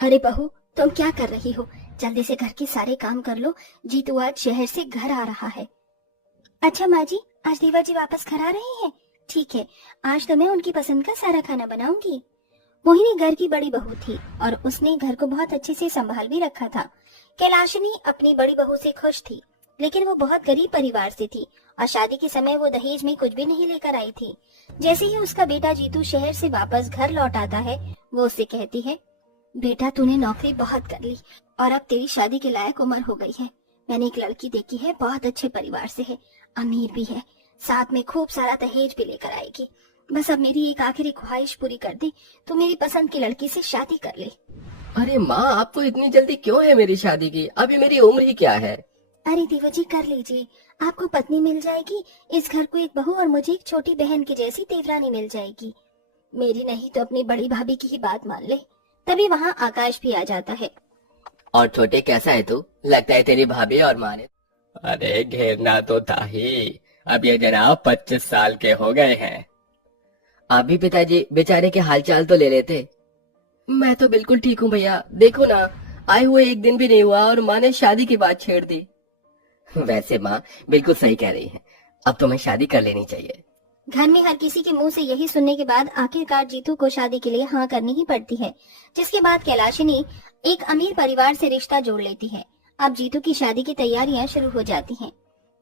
अरे बहू, तुम क्या कर रही हो? जल्दी से घर के सारे काम कर लो। जीतू आज शहर से घर आ रहा है। अच्छा माँ जी, आज देवर जी वापस घर आ रहे हैं? ठीक है, आज तो मैं उनकी पसंद का सारा खाना बनाऊंगी। मोहिनी घर की बड़ी बहू थी और उसने घर को बहुत अच्छे से संभाल भी रखा था। कैलाशिनी अपनी बड़ी बहू से खुश थी, लेकिन वो बहुत गरीब परिवार से थी और शादी के समय वो दहेज में कुछ भी नहीं लेकर आई थी। जैसे ही उसका बेटा जीतू शहर से वापस घर लौट आता है, वो उससे कहती है, बेटा तूने नौकरी बहुत कर ली और अब तेरी शादी के लायक उम्र हो गई है। मैंने एक लड़की देखी है, बहुत अच्छे परिवार से है, अमीर भी है, साथ में खूब सारा दहेज भी लेकर आएगी। बस अब मेरी एक आखिरी ख्वाहिश पूरी कर दे, तो मेरी पसंद की लड़की से शादी कर ले। अरे माँ, आपको इतनी जल्दी क्यों है मेरी शादी की? अभी मेरी उम्र ही क्या है? अरे देवर जी, कर लीजिए, आपको पत्नी मिल जाएगी, इस घर को एक बहू और मुझे एक छोटी बहन की जैसी देवरानी मिल जाएगी। मेरी नहीं तो अपनी बड़ी भाभी की ही बात मान ले। तभी वहाँ आकाश भी आ जाता है। और छोटे, कैसा है तू? लगता है तेरी भाभी और माँ ने। अरे घेरना तो था ही। अब ये जनाब 25 साल के हो गए हैं। आप भी पिताजी बेचारे के हालचाल तो ले लेते। मैं तो बिल्कुल ठीक हूँ भैया, देखो ना, आए हुए एक दिन भी नहीं हुआ और माँ ने शादी की बात छेड़ दी। वैसे माँ बिल्कुल सही कह रही है, अब तुम्हें शादी कर लेनी चाहिए। घर में हर किसी के मुंह से यही सुनने के बाद आखिरकार जीतू को शादी के लिए हाँ करनी ही पड़ती है, जिसके बाद कैलाशिनी एक अमीर परिवार से रिश्ता जोड़ लेती है। अब जीतू की शादी की तैयारियां शुरू हो जाती हैं।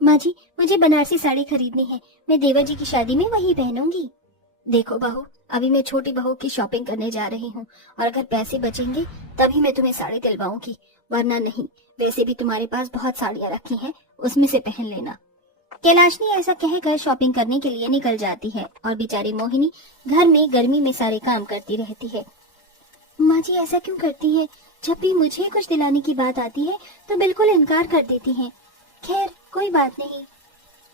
माँ जी, मुझे बनारसी साड़ी खरीदनी है, मैं देवर जी की शादी में वही पहनूंगी। देखो बहू, अभी मैं छोटी बहू की शॉपिंग करने जा रही हूँ और अगर पैसे बचेंगे तभी मैं तुम्हें साड़ी दिलवाऊंगी, वरना नहीं। वैसे भी तुम्हारे पास बहुत साड़ियाँ रखी हैं, उसमें से पहन लेना। कैलाशनी ऐसा कहकर शॉपिंग करने के लिए निकल जाती है और बेचारी मोहिनी घर में गर्मी में सारे काम करती रहती है। माँ जी ऐसा क्यों करती है? जब भी मुझे कुछ दिलाने की बात आती है तो बिल्कुल इनकार कर देती हैं। खैर कोई बात नहीं।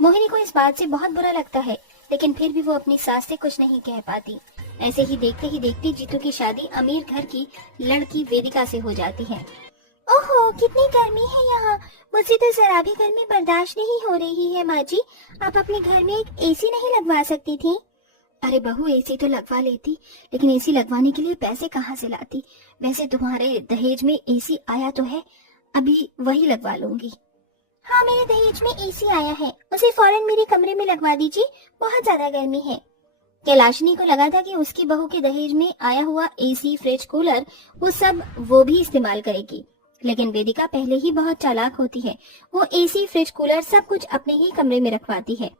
मोहिनी को इस बात से बहुत बुरा लगता है, लेकिन फिर भी वो अपनी सास से कुछ नहीं कह पाती। ऐसे ही देखते जीतू की शादी अमीर घर की लड़की वेदिका से हो जाती है। ओहो, कितनी गर्मी है यहाँ, मुझसे तो जरा भी गर्मी बर्दाश्त नहीं हो रही है। माँ जी, आप अपने घर में एक एसी नहीं लगवा सकती थी? अरे बहू, एसी तो लगवा लेती, लेकिन एसी लगवाने के लिए पैसे कहाँ से लाती? वैसे तुम्हारे दहेज में एसी आया तो है, अभी वही लगवा लूंगी। हाँ, मेरे दहेज में एसी आया है, उसे फौरन मेरे कमरे में लगवा दीजिए, बहुत ज्यादा गर्मी है। कैलाशनी को लगा था कि उसकी बहू के दहेज में आया हुआ एसी, फ्रिज, कूलर, वो सब वो भी इस्तेमाल करेगी, लेकिन वेदिका पहले ही बहुत चालाक होती है। वो एसी, फ्रिज, कूलर सब कुछ अपने ही कमरे में रखवाती है।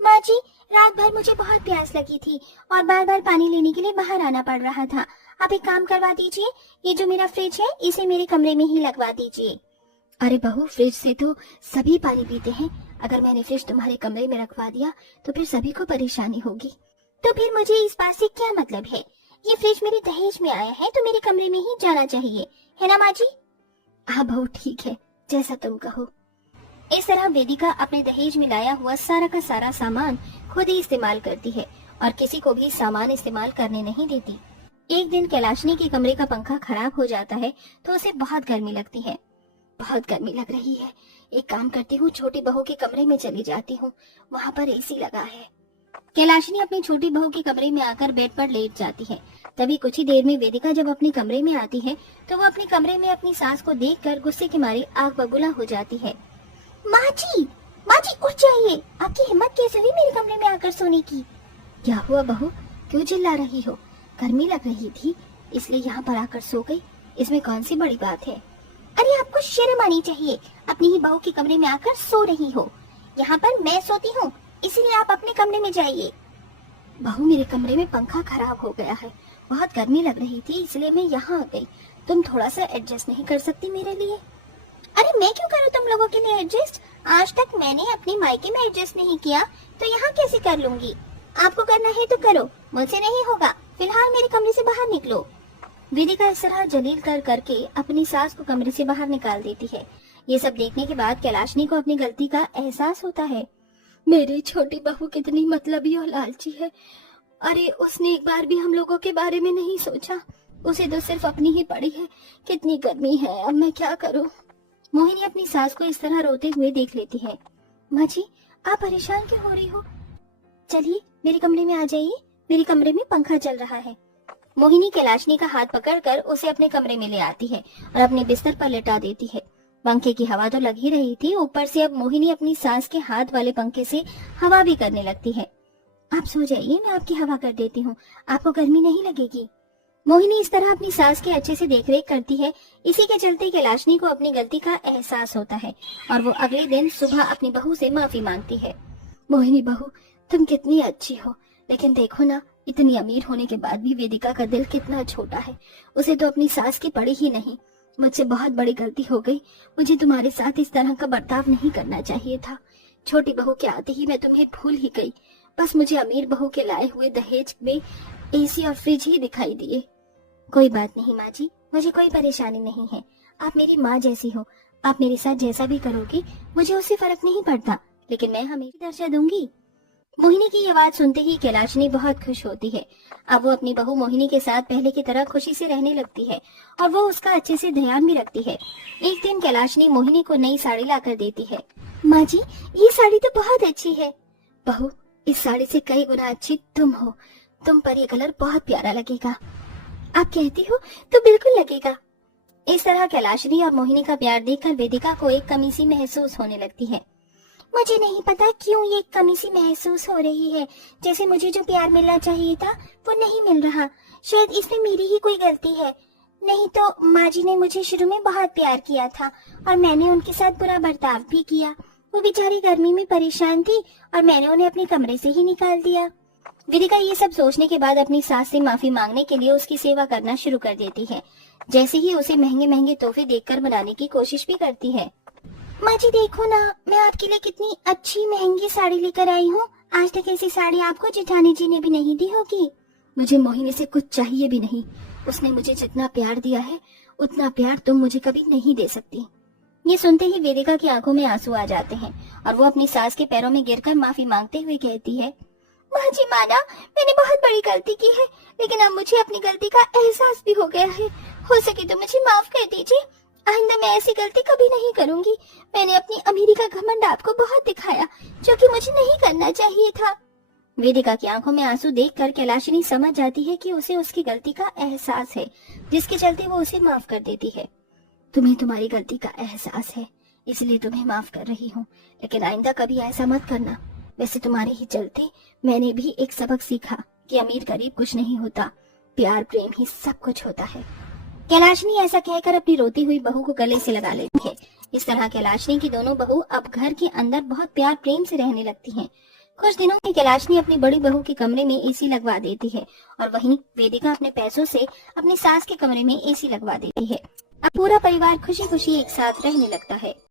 माँ जी, रात भर मुझे बहुत प्यास लगी थी और बार बार पानी लेने के लिए बाहर आना पड़ रहा था। आप एक काम करवा दीजिए, ये जो मेरा फ्रिज है इसे मेरे कमरे में ही लगवा दीजिए। अरे बहू, फ्रिज से तो सभी पानी पीते हैं, अगर मैंने फ्रिज तुम्हारे कमरे में रखवा दिया तो फिर सभी को परेशानी होगी। तो फिर मुझे इस बात से क्या मतलब है? ये फ्रिज मेरे दहेज में आया है तो मेरे कमरे में ही जाना चाहिए, है ना माँ जी? हाँ बहू, ठीक है, जैसा तुम कहो। इस तरह वेदिका अपने दहेज में लाया हुआ सारा का सारा सामान खुद ही इस्तेमाल करती है और किसी को भी सामान इस्तेमाल करने नहीं देती। एक दिन कैलाशनी के कमरे का पंखा खराब हो जाता है तो उसे बहुत गर्मी लगती है। बहुत गर्मी लग रही है, एक काम करती हूँ, छोटी बहू के कमरे में चली जाती हूँ, वहाँ पर एसी लगा है। कैलाशनी अपनी छोटी बहू के कमरे में आकर बेड पर लेट जाती है। तभी कुछ ही देर में वेदिका जब अपने कमरे में आती है तो वो अपने कमरे में अपनी सास को देखकर गुस्से के मारे आग बबूला हो जाती है। माँ जी उठ जाइए, आपकी हिम्मत कैसे हुई मेरे कमरे में आकर सोने की? क्या हुआ बहू, क्यों चिल्ला रही हो? गर्मी लग रही थी इसलिए यहाँ पर आकर सो गई, इसमें कौन सी बड़ी बात है? अरे आपको शर्म आनी चाहिए, अपनी ही बहू के कमरे में आकर सो रही हो। यहाँ पर मैं सोती हूँ, इसीलिए आप अपने कमरे में जाइए। बहू, मेरे कमरे में पंखा खराब हो गया है, बहुत गर्मी लग रही थी इसलिए मैं यहाँ आ गई। तुम थोड़ा सा एडजस्ट नहीं कर सकती मेरे लिए? अरे मैं क्यों करूँ तुम लोगों के लिए एडजस्ट? आज तक मैंने अपनी मायके में एडजस्ट नहीं किया तो यहाँ कैसे कर लूंगी? आपको करना है तो करो, मुझसे नहीं होगा। फिलहाल मेरे कमरे से बाहर निकलो। वेदिका इस तरह जलील करके अपनी सास को कमरे से बाहर निकाल देती है। ये सब देखने के बाद कैलाशनी को अपनी गलती का एहसास होता है। मेरी छोटी बहू कितनी मतलबी और लालची है। अरे उसने एक बार भी हम लोगों के बारे में नहीं सोचा, उसे तो सिर्फ अपनी ही पड़ी है। कितनी गर्मी है, अब मैं क्या करूं? मोहिनी अपनी सास को इस तरह रोते हुए देख लेती है। माँ जी, आप परेशान क्यों हो रही हो? चलिए मेरे कमरे में आ जाइए, मेरे कमरे में पंखा चल रहा है। मोहिनी कैलाशनी का हाथ पकड़कर उसे अपने कमरे में ले आती है और अपने बिस्तर पर लेटा देती है। पंखे की हवा तो लग ही रही थी, ऊपर से अब मोहिनी अपनी सास के हाथ वाले पंखे से हवा भी करने लगती है। आप सो जाइए, मैं आपकी हवा कर देती हूँ, आपको गर्मी नहीं लगेगी। मोहिनी इस तरह अपनी सास की अच्छे से देखरेख करती है। इसी के चलते कैलाशनी को अपनी गलती का एहसास होता है और वो अगले दिन सुबह अपनी बहू से माफी मांगती है। मोहिनी बहू, तुम कितनी अच्छी हो, लेकिन देखो ना, इतनी अमीर होने के बाद भी वेदिका का दिल कितना छोटा है। उसे तो अपनी सास की पड़ी ही नहीं। मुझसे बहुत बड़ी गलती हो गई। मुझे तुम्हारे साथ इस तरह का बर्ताव नहीं करना चाहिए था। छोटी बहू के आते ही मैं तुम्हें भूल ही गई। बस मुझे अमीर बहू के लाए हुए दहेज में एसी और फ्रिज ही दिखाई दिए। कोई बात नहीं माँ जी, मुझे कोई परेशानी नहीं है। आप मेरी माँ जैसी हो। आप मेरे साथ जैसा भी करोगी मुझे उससे फर्क नहीं पड़ता, लेकिन मैं हमेशा दर्जा दूंगी। मोहिनी की ये बात सुनते ही कैलाशनी बहुत खुश होती है। अब वो अपनी बहू मोहिनी के साथ पहले की तरह खुशी से रहने लगती है और वो उसका अच्छे से ध्यान भी रखती है। एक दिन कैलाशनी मोहिनी को नई साड़ी लाकर देती है। माँ जी, ये साड़ी तो बहुत अच्छी है। बहू, इस साड़ी से कई गुना अच्छी तुम हो। तुम पर ये कलर बहुत प्यारा लगेगा। आप कहती हो तो बिल्कुल लगेगा। इस तरह कैलाशनी और मोहिनी का प्यार देखकर वेदिका को एक कमी सी महसूस होने लगती है। मुझे नहीं पता क्यों ये कमी सी महसूस हो रही है, जैसे मुझे जो प्यार मिलना चाहिए था वो नहीं मिल रहा। शायद इसमें मेरी ही कोई गलती है। नहीं तो माँ जी ने मुझे शुरू में बहुत प्यार किया था और मैंने उनके साथ बुरा बर्ताव भी किया। वो बेचारी गर्मी में परेशान थी और मैंने उन्हें अपने कमरे से ही निकाल दिया। वेदिका ये सब सोचने के बाद अपनी सास से माफी मांगने के लिए उसकी सेवा करना शुरू कर देती है। जैसे ही उसे महंगे महंगे तोहफे देखकर बनाने की कोशिश भी करती है। माँ जी देखो ना, मैं आपके लिए कितनी अच्छी महंगी साड़ी लेकर आई हूँ। आज तक ऐसी साड़ी आपको जेठानी जी ने भी नहीं दी होगी। मुझे मोहिनी से कुछ चाहिए भी नहीं। उसने मुझे जितना प्यार दिया है उतना प्यार तुम मुझे कभी नहीं दे सकती। ये सुनते ही वेदिका की आंखों में आंसू आ जाते हैं और वो अपनी सास के पैरों में गिरकर माफी मांगते हुए कहती है, माँ जी माना, मैंने बहुत बड़ी गलती की है, लेकिन अब मुझे अपनी गलती का एहसास भी हो गया है। हो सके तो मुझे माफ कर दीजिए। आइंदा मैं ऐसी गलती कभी नहीं करूंगी। मैंने अपनी अमीरी का घमंड आपको बहुत दिखाया, जो कि मुझे नहीं करना चाहिए था। वेदिका की आंखों में आंसू देखकर कैलाशनी समझ जाती है कि उसे उसकी गलती का एहसास है, जिसके चलते वो उसे माफ कर देती है। तुम्हें तुम्हारी गलती का एहसास है, इसलिए तुम्हें माफ कर रही हूँ, लेकिन आइंदा कभी ऐसा मत करना। वैसे तुम्हारे ही चलते मैंने भी एक सबक सीखा कि अमीर गरीब कुछ नहीं होता, प्यार प्रेम ही सब कुछ होता है। कैलाशनी ऐसा कहकर अपनी रोती हुई बहू को गले से लगा लेती है। इस तरह कैलाशनी की दोनों बहू अब घर के अंदर बहुत प्यार प्रेम से रहने लगती हैं। कुछ दिनों में कैलाशनी अपनी बड़ी बहू के कमरे में एसी लगवा देती है और वहीं वेदिका अपने पैसों से अपनी सास के कमरे में एसी लगवा देती है। अब पूरा परिवार खुशी खुशी एक साथ रहने लगता है।